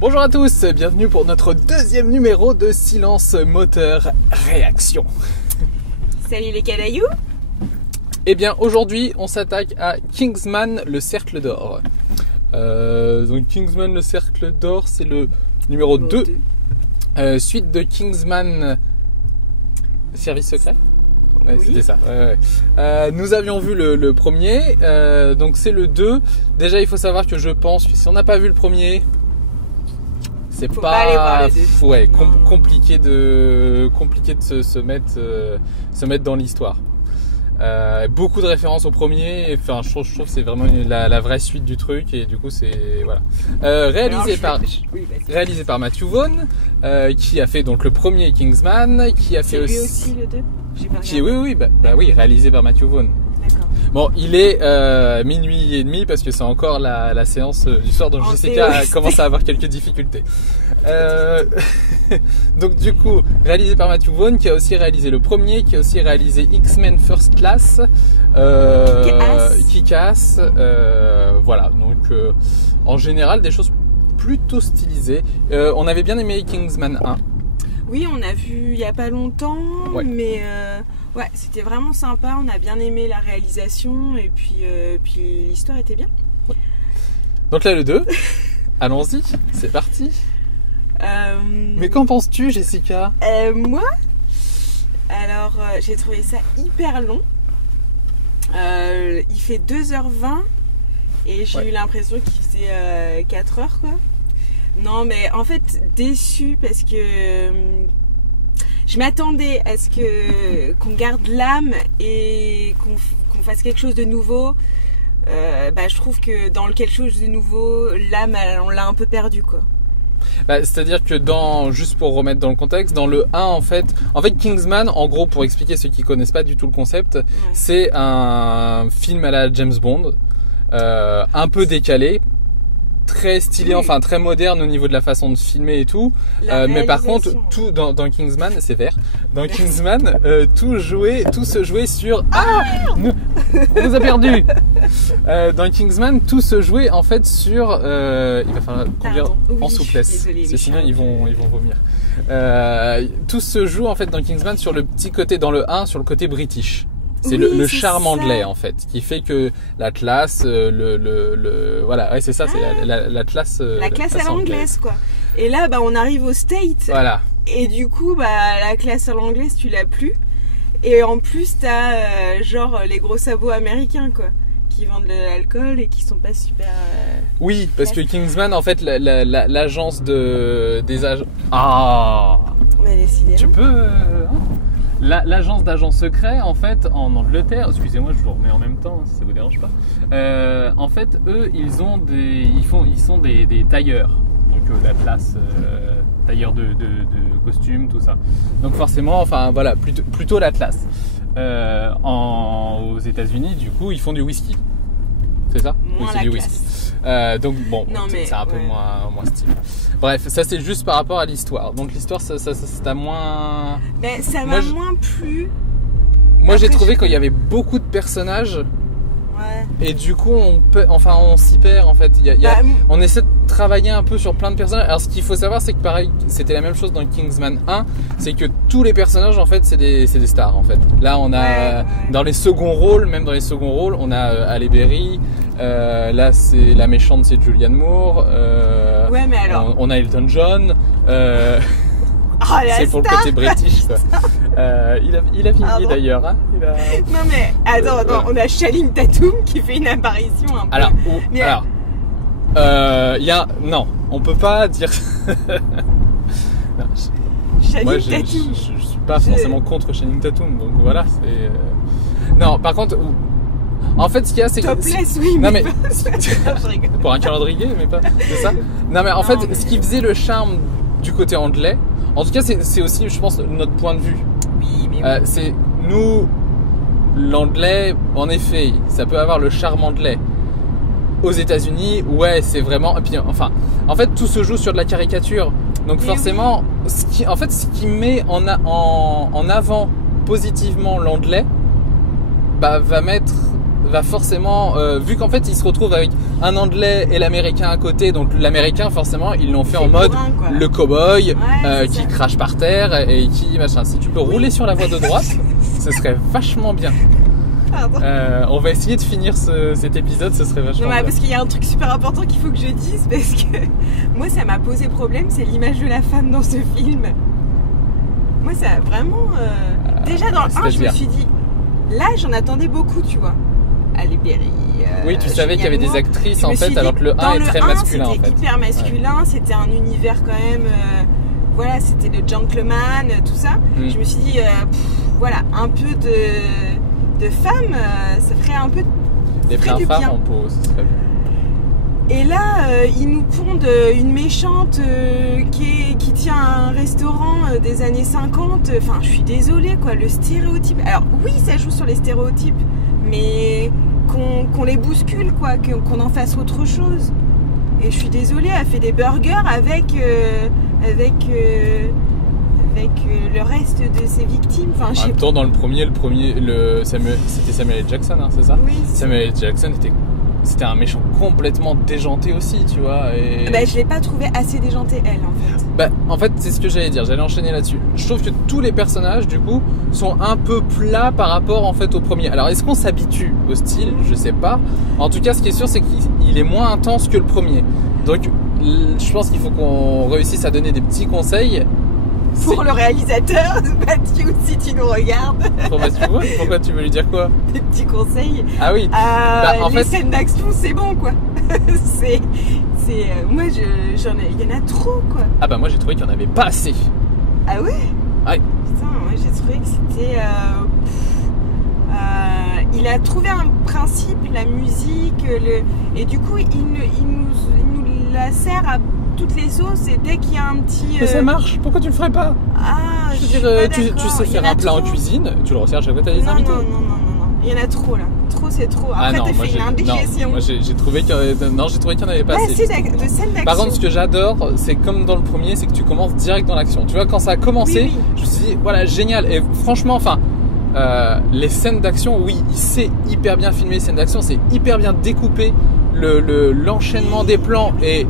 Bonjour à tous, bienvenue pour notre deuxième numéro de Silence Moteur Réaction. Salut les canailloux. Eh bien aujourd'hui on s'attaque à Kingsman le Cercle d'Or. Donc Kingsman le Cercle d'Or c'est le numéro 2. Suite de Kingsman Service Secret. Ouais, oui. C'était ça. Ouais. Nous avions vu le premier, donc c'est le 2. Déjà il faut savoir que je pense que si on n'a pas vu le premier, c'est compliqué de se mettre dans l'histoire. Beaucoup de références au premier, enfin je trouve que c'est vraiment la vraie suite du truc et du coup c'est voilà. Réalisé par Matthew Vaughn, qui a fait donc le premier Kingsman, qui a fait aussi le 2. Oui, réalisé par Matthew Vaughn. D'accord. Bon, il est minuit et demi parce que c'est encore la séance du soir, donc Jessica commence à avoir quelques difficultés. Donc du coup, réalisé par Matthew Vaughn, qui a aussi réalisé le premier, qui a aussi réalisé X-Men First Class, Kick-Ass, voilà. Donc en général, des choses plutôt stylisées. On avait bien aimé Kingsman 1. Oui, on a vu il y a pas longtemps, ouais. Mais ouais, c'était vraiment sympa. On a bien aimé la réalisation et puis l'histoire était bien. Ouais. Donc là, le 2, allons-y, c'est parti. Mais qu'en penses-tu, Jessica? Moi, alors j'ai trouvé ça hyper long. Il fait 2h20 et j'ai eu l'impression qu'il faisait 4h quoi. Non, mais en fait, déçue parce que je m'attendais à ce qu'on garde l'âme et qu'on fasse quelque chose de nouveau. Je trouve que dans quelque chose de nouveau, l'âme, on l'a un peu perdue, quoi. C'est-à-dire que juste pour remettre dans le contexte, dans le 1 en fait Kingsman, en gros pour expliquer ceux qui connaissent pas du tout le concept, ouais. C'est un film à la James Bond, un peu décalé, très stylé, enfin très moderne au niveau de la façon de filmer et tout, mais par contre tout dans Kingsman c'est vert. Dans Kingsman tout se jouait sur on nous a perdu. Dans Kingsman tout se jouait en fait sur il va falloir conduire en souplesse, parce que sinon ils vont vomir. Tout se joue en fait dans Kingsman sur le petit côté, dans le 1 sur le côté british. C'est le charme anglais en fait qui fait que la classe, voilà, ouais, c'est ça, c'est la classe. La classe à l'anglaise quoi. Et là, on arrive au States. Voilà. Et du coup, la classe à l'anglaise, tu l'as plus. Et en plus, t'as genre les gros sabots américains quoi, qui vendent de l'alcool et qui sont pas super. Oui, parce que Kingsman, en fait, l'agence des agents. Mais décidément. Tu peux. L'agence d'agents secrets en fait en Angleterre, excusez-moi je vous remets en même temps si ça vous dérange pas, en fait eux ils sont des tailleurs, donc la classe tailleurs de costumes tout ça, donc forcément enfin voilà plutôt la classe. Aux États-Unis du coup ils font du whisky, c'est ça? Oui, c'est du whisky. Donc bon, c'est un peu moins stylé. Bref, ça c'est juste par rapport à l'histoire. Donc l'histoire, ça t'a moins. Ça m'a moins plu. Moi j'ai trouvé qu'il y avait beaucoup de personnages. Ouais. Et du coup on s'y perd en fait. On essaie de travailler un peu sur plein de personnages. Alors ce qu'il faut savoir c'est que pareil, c'était la même chose dans Kingsman 1, c'est que tous les personnages en fait c'est des stars en fait. Là on a dans les seconds rôles, on a Halle Berry. Là c'est la méchante, c'est Julianne Moore. Ouais, mais alors on a Elton John. C'est pour le côté british quoi. Il a fini d'ailleurs hein. Non mais attends, on a Channing Tatum qui fait une apparition un peu. Non, on peut pas dire. Moi je suis pas forcément contre Channing Tatum, donc voilà c'est. Non, par contre. En fait, ce qu'il y a, c'est que. Topless, oui. Non, mais. Pour un calendrier, mais pas. C'est ça? Non, mais en fait, ce qui faisait le charme du côté anglais, en tout cas, c'est aussi, je pense, notre point de vue. Oui, mais. C'est nous, l'anglais, en effet, ça peut avoir le charme anglais. Aux États-Unis, ouais, c'est vraiment. Et puis, enfin, en fait, tout se joue sur de la caricature. Donc, forcément, ce qui met en avant positivement l'anglais, va mettre va forcément, vu qu'en fait il se retrouve avec un Anglais et l'Américain à côté, donc l'Américain forcément ils l'ont fait en mode le cow-boy qui crache par terre et qui machin. Si tu peux rouler sur la voie de droite, ce serait vachement bien. On va essayer de finir cet épisode, ce serait vachement bien. Parce qu'il y a un truc super important qu'il faut que je dise, parce que moi ça m'a posé problème, c'est l'image de la femme dans ce film. Moi ça a vraiment... déjà dans le 1 je me suis dit, là j'en attendais beaucoup, tu vois. Halle Berry. Oui, tu savais qu'il y avait des actrices en fait, alors que le 1 est très masculin en fait. C'était hyper masculin, c'était un univers quand même... voilà, c'était le gentleman, tout ça. Je me suis dit, voilà, un peu de femmes, ça ferait un peu des femmes en peau, ce serait bien. Et là, ils nous pondent une méchante qui tient un restaurant des années 50. Enfin, je suis désolée, quoi, le stéréotype. Alors oui, ça joue sur les stéréotypes, mais qu'on les bouscule, quoi, qu'on en fasse autre chose. Et je suis désolée, elle fait des burgers avec le reste de ses victimes. Enfin, en même temps, dans le premier, c'était Samuel L. Jackson, hein, c'est ça? Oui. Samuel L. Jackson c'était un méchant complètement déjanté aussi, tu vois. Et... je l'ai pas trouvé assez déjanté, elle, en fait. En fait, c'est ce que j'allais dire. J'allais enchaîner là-dessus. Je trouve que tous les personnages, du coup, sont un peu plats par rapport, en fait, au premier. Alors, est-ce qu'on s'habitue au style? Je sais pas. En tout cas, ce qui est sûr, c'est qu'il est moins intense que le premier. Donc, je pense qu'il faut qu'on réussisse à donner des petits conseils. Pour le réalisateur, Mathieu, si tu nous regardes. Pourquoi tu veux lui dire quoi? Des petits conseils. Ah oui. Les scènes d'action, c'est bon, quoi. Moi, il y en a trop, quoi. Ah moi j'ai trouvé qu'il n'y en avait pas assez. Ah ouais? Ouais. Putain, moi j'ai trouvé que c'était... il a trouvé un principe, la musique, et du coup, il nous la sert à toutes les sauces, et dès qu'il y a un petit... Mais ça marche, pourquoi tu le ferais pas? Je veux dire, tu sais faire un plat en cuisine, tu le resserres chaque fois que t'as des invités. Non, il y en a trop là. Trop, c'est trop. Après, t'as fait une indigestion. Moi j'ai trouvé qu'il y en avait pas assez. De scènes d'action. Par contre, ce que j'adore, c'est comme dans le premier, c'est que tu commences direct dans l'action. Tu vois, quand ça a commencé, je me suis dit, voilà, génial. Et franchement, les scènes d'action, oui, il sait hyper bien filmer les scènes d'action, c'est hyper bien découpé l'enchaînement des plans. Et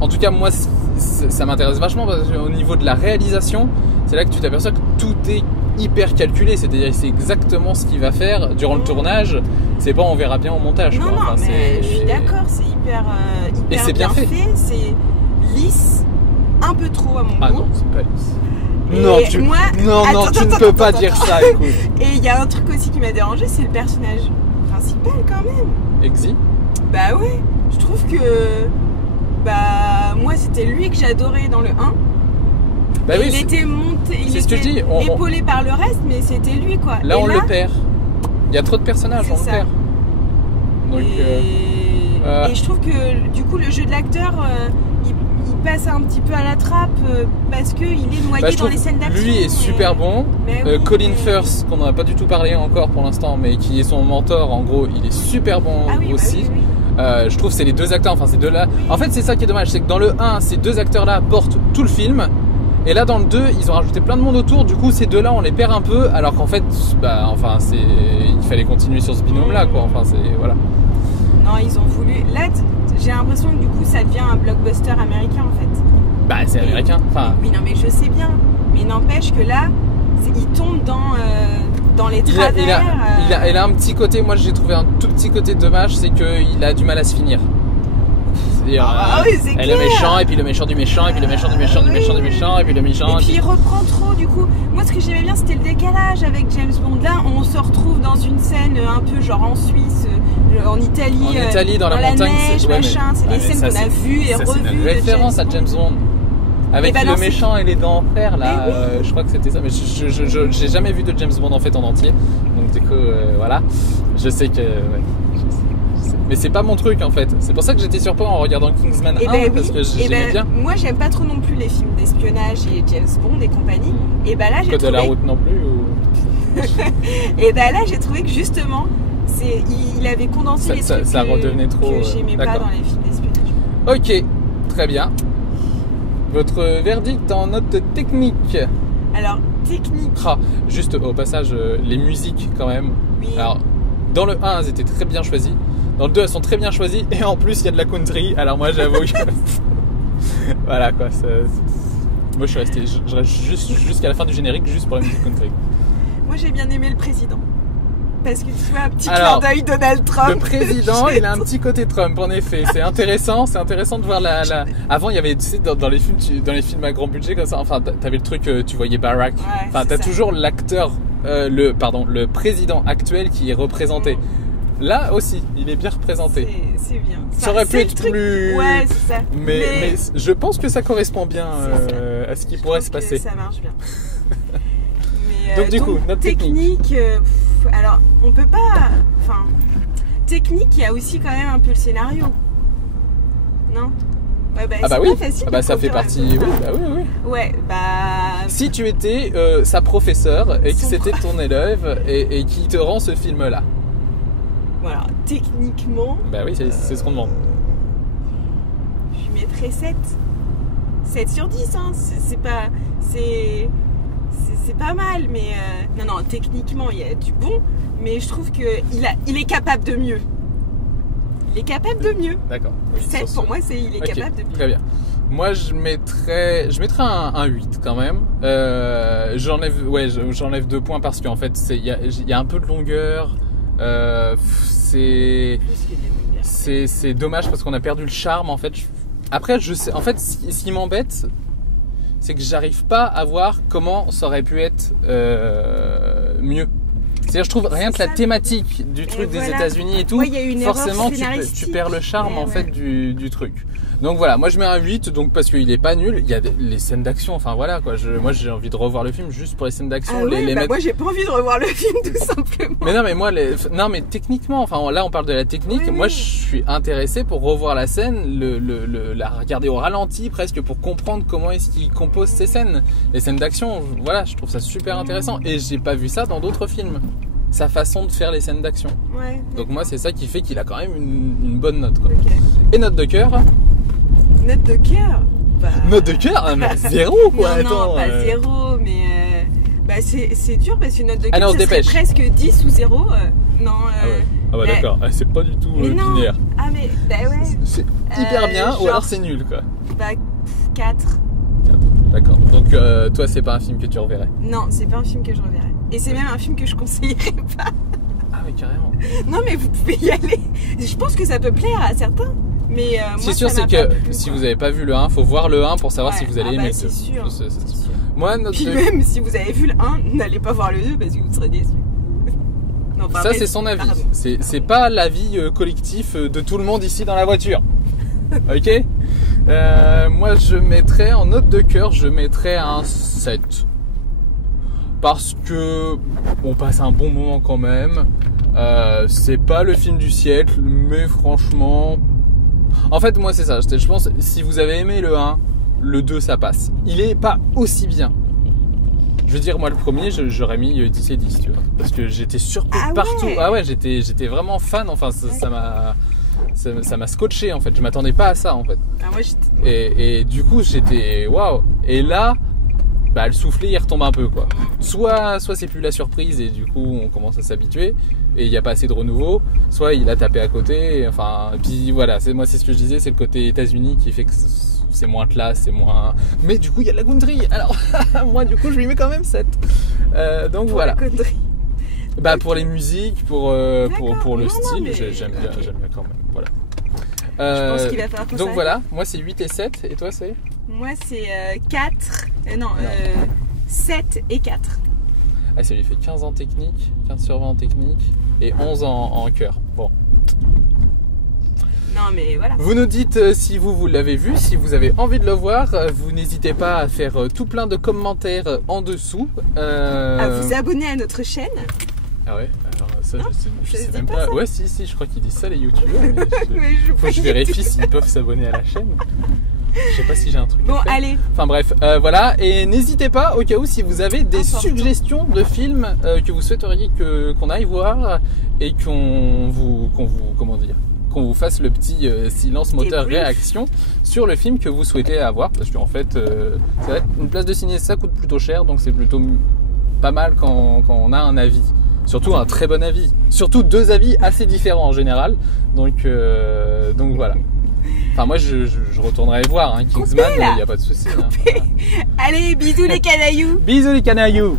en tout cas, moi, ça m'intéresse vachement parce qu'au niveau de la réalisation, c'est là que tu t'aperçois que tout est hyper calculé, c'est-à-dire c'est exactement ce qu'il va faire durant le tournage. C'est pas on verra bien au montage. Non, mais je suis d'accord, c'est hyper et c'est bien fait. C'est lisse, un peu trop à mon goût. Ah non, c'est pas lisse. Non, tu ne peux pas dire ça, écoute. Et il y a un truc aussi qui m'a dérangé, c'est le personnage principal quand même. Exy. Bah ouais, je trouve que moi c'était lui que j'adorais dans le 1. Il était monté, il était épaulé par le reste, mais c'était lui, quoi. Là, on le perd. Il y a trop de personnages, on le perd. Donc, et je trouve que du coup le jeu de l'acteur il passe un petit peu à la trappe parce qu'il est noyé dans les scènes d'action. Lui est super bon. Colin Firth, qu'on n'a pas du tout parlé encore pour l'instant, mais qui est son mentor, en gros, il est super bon aussi. Je trouve que c'est les deux acteurs, ces deux-là. En fait, c'est ça qui est dommage, c'est que dans le 1, ces deux acteurs-là portent tout le film. Et là dans le 2, ils ont rajouté plein de monde autour. Du coup, ces deux-là, on les perd un peu. Alors qu'en fait, il fallait continuer sur ce binôme-là, quoi. Voilà. Non, ils ont voulu. Là, j'ai l'impression que du coup, ça devient un blockbuster américain, en fait. C'est américain. Oui, non, mais je sais bien. Mais n'empêche que là, il tombe dans les travers. Il a un petit côté. Moi, j'ai trouvé un tout petit côté dommage, c'est qu'il a du mal à se finir. C'est le méchant, et puis le méchant du méchant, et puis le méchant du méchant, du méchant du méchant, et puis le méchant. Et puis il reprend trop, du coup. Moi, ce que j'aimais bien, c'était le décalage avec James Bond. Là, on se retrouve dans une scène un peu genre en Suisse, en Italie. En Italie, dans la montagne, neige, machin. C'est des scènes qu'on a vues et revues. C'est une référence à James Bond. Avec le méchant et les dents en fer, là, je crois que c'était ça. Mais j'ai jamais vu de James Bond en fait en entier. Donc, du coup, voilà. Je sais que. Mais c'est pas mon truc en fait. C'est pour ça que j'étais surpris en regardant Kingsman 1 parce que j'aimais bien. Moi j'aime pas trop non plus les films d'espionnage et James Bond et compagnie. Et là j'ai trouvé... de la route non plus Et là j'ai trouvé que justement il avait condensé les trucs ça redevenait trop, que j'aimais pas dans les films d'espionnage. Ok, très bien. Votre verdict en note technique? Alors technique. Juste au passage les musiques quand même. Oui. Alors Dans le 1, elles étaient très bien choisies. Dans le 2, elles sont très bien choisies. Et en plus, il y a de la country. Alors moi, j'avoue que... voilà quoi. Moi, je reste jusqu'à la fin du générique, juste pour la musique country. Moi, j'ai bien aimé le président. Parce que tu vois, un petit clin d'œil Donald Trump. Le président, il a un petit côté Trump, en effet. C'est intéressant de voir la... Avant, il y avait, tu sais, dans les films à grand budget comme ça, enfin, t'avais le truc, tu voyais Barack. Ouais, enfin, t'as toujours l'acteur, le président actuel qui est représenté. Là aussi, il est bien représenté. C'est bien. Ça aurait pu être plus... Ouais, c'est ça. Mais je pense que ça correspond bien à ce qui pourrait se passer. Ça marche bien. Donc du coup, notre technique. Alors, on peut pas... Enfin, technique, il y a aussi quand même un peu le scénario. Non? Ouais, bah, bah oui, facile ça fait partie... Oui, bah oui. Ouais, bah... Si tu étais sa professeure et que c'était ton élève et qui te rend ce film-là. Voilà, techniquement... Bah oui, c'est ce qu'on demande. Je mettrais 7. 7 sur 10, hein. C'est pas... C'est pas mal, mais... Non, techniquement, il y a du bon, mais je trouve qu'il est capable de mieux. Il est capable de mieux. D'accord. 7 pour moi, il est capable de mieux. Très bien. Moi, je mettrais un 8 quand même. J'enlève 2 points parce qu'en fait, il y a un peu de longueur. C'est dommage parce qu'on a perdu le charme en fait. Après, je sais. En fait, ce qui m'embête, c'est que j'arrive pas à voir comment ça aurait pu être mieux. C'est-à-dire, je trouve rien que la thématique du truc des États-Unis et tout, forcément, tu perds le charme en fait du truc. Donc voilà, moi je mets un 8 donc parce qu'il est pas nul. Il y a les scènes d'action, enfin voilà quoi. Moi j'ai envie de revoir le film juste pour les scènes d'action. Moi j'ai pas envie de revoir le film tout simplement. Mais non, mais techniquement, enfin là on parle de la technique. Moi je suis intéressé pour revoir la scène, la regarder au ralenti presque pour comprendre comment est-ce qu'il compose ces scènes. Les scènes d'action, voilà, je trouve ça super intéressant et j'ai pas vu ça dans d'autres films. Sa façon de faire les scènes d'action. Ouais. Donc moi c'est ça qui fait qu'il a quand même une bonne note quoi. Okay. Et note de cœur. Note de cœur Note de cœur, mais 0 quoi. Non, pas 0, mais c'est dur parce que note de cœur, c'est presque 10 ou 0. Non. Ah ouais, d'accord. C'est pas du tout binaire. Ah mais ouais. C'est hyper bien ou alors c'est nul quoi. 4. D'accord. Donc toi c'est pas un film que tu reverrais? Non, c'est pas un film que je reverrais. Et c'est même un film que je conseillerais pas. Ah oui, carrément. Non mais vous pouvez y aller. Je pense que ça peut plaire à certains. Mais c'est sûr, c'est que si vous n'avez pas vu le 1, faut voir le 1 pour savoir si vous allez aimer. C'est sûr. Moi, même si vous avez vu le 1, n'allez pas voir le 2 parce que vous serez déçus. Non, ça, c'est son avis. C'est pas l'avis collectif de tout le monde ici dans la voiture. Ok. Moi, je mettrais en note de cœur, je mettrais un 7. Parce que on passe un bon moment quand même. C'est pas le film du siècle, mais franchement... En fait, moi, c'est ça. Je pense, si vous avez aimé le 1, le 2, ça passe. Il est pas aussi bien. Je veux dire, moi, le premier, j'aurais mis 10 et 10, tu vois. Parce que j'étais surpris partout. Ouais. Ah ouais, j'étais vraiment fan. Enfin, ça m'a scotché, en fait. Je m'attendais pas à ça, en fait. Ah, moi, et du coup, j'étais... Waouh. Et là... le soufflet il retombe un peu quoi. Soit c'est plus la surprise et du coup on commence à s'habituer et il n'y a pas assez de renouveau, soit il a tapé à côté, et puis voilà, c'est ce que je disais, c'est le côté États-Unis qui fait que c'est moins classe, c'est moins... Mais du coup il y a de la country, alors moi du coup je lui mets quand même 7. Donc pour voilà. La pour les musiques, pour le style, j'aime bien quand même, voilà. Je pense qu'il va falloir qu'on donc voilà, moi c'est 8 et 7, et toi c'est? Moi c'est 4, 7 et 4. Ah, ça lui fait 15 en technique, 15 sur 20 en technique et 11 en cœur. Bon. Non mais voilà. Vous nous dites si vous l'avez vu, si vous avez envie de le voir, vous n'hésitez pas à faire tout plein de commentaires en dessous. À vous abonner à notre chaîne. Ah ouais, alors ça non, je sais même pas. Ouais, si, je crois qu'ils disent ça les youtubeurs. Mais faut que je vérifie s'ils peuvent s'abonner à la chaîne. Je sais pas si j'ai un truc. Bon, allez. Enfin bref, voilà. Et n'hésitez pas au cas où si vous avez des suggestions de films que vous souhaiteriez qu'on aille voir et qu'on vous fasse le petit silence moteur réaction sur le film que vous souhaitez avoir, parce qu'en fait, c'est vrai, une place de ciné ça coûte plutôt cher, donc c'est plutôt pas mal quand on a un avis Surtout un très bon avis. Surtout 2 avis assez différents en général. Donc voilà. Enfin, moi, je retournerai voir Kingsman, il n'y a pas de souci. Hein. Allez, bisous les canailloux. Bisous les canailloux.